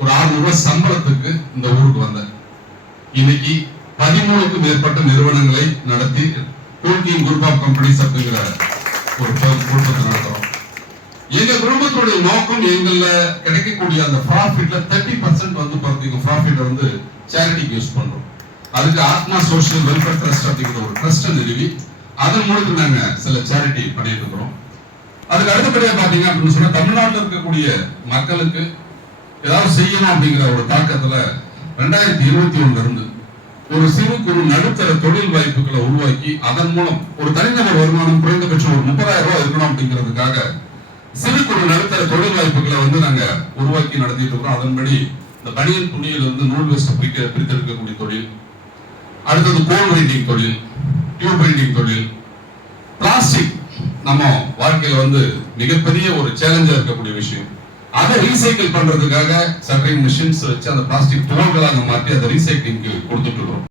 ஒரு 600 ரூபாய் சம்பளத்துக்கு இந்த ஊருக்கு வந்தேன். இன்னைக்கு 13க்கும் மேற்பட்ட நிறுவனங்களை நடத்தி கோல்கிங் குரூப் ஆஃப் கம்பெனிஸ் அப்படிங்கிற ஒரு குடும்பத்தை நடத்துறோம். எங்க குடும்பத்துடைய நோக்கம் எங்கள கிடைக்கக்கூடிய அந்த ப்ராஃபிட்ல 30% வந்து பாத்தீங்க ப்ராஃபிட் வந்து சேரிட்டிக்கு யூஸ் பண்றோம். அதுக்கு ஆத்மா சோஷியல் வெல்ஃபேர் ட்ரஸ்ட் அப்படிங்கிற ஒரு ட்ரஸ்ட் நிறுவி அதன் மூலத்துக்கு நாங்க சில சேரிட்டி பண்ணிட்டு இருக்கிறோம். அதுக்கு அடுத்தபடியா பாத்தீங்க அப்படின்னு சொன்னா தமிழ்நாட்டில் இருக்கக்கூடிய மக்களுக்கு ஏதாவது செய்யணும் அப்படிங்கிற ஒரு தாக்கத்துல 2021 இருந்து ஒரு சிறு குறு நடுத்தர தொழில் வாய்ப்புகளை உருவாக்கி அதன் மூலம் ஒரு தனிநபர் வருமானம் குறைந்தபட்சம் ஒரு 30,000 ரூபாய் இருக்கணும் அப்படிங்கிறதுக்காக சிறு குறு நடுத்தர தொழில் வாய்ப்புகளை வந்து நாங்க உருவாக்கி நடத்திட்டு இருக்கோம். அதன்படி இந்த பனியன் துணியில் இருந்து நூல் வேஸ்ட் பிரித்தெடுக்கக்கூடிய தொழில், அடுத்தது கோல் வைண்டிங் தொழில், டியூப் வைண்டிங் தொழில், பிளாஸ்டிக் நம்ம வாழ்க்கையில வந்து மிகப்பெரிய ஒரு சேலஞ்சா இருக்கக்கூடிய விஷயம். அதை ரீசைக்கிள் பண்றதுக்காக சர்டைன் மிஷின்ஸ் வச்சு அந்த பிளாஸ்டிக் தோல்களாக மாற்றி அதை ரீசைக்ளிங்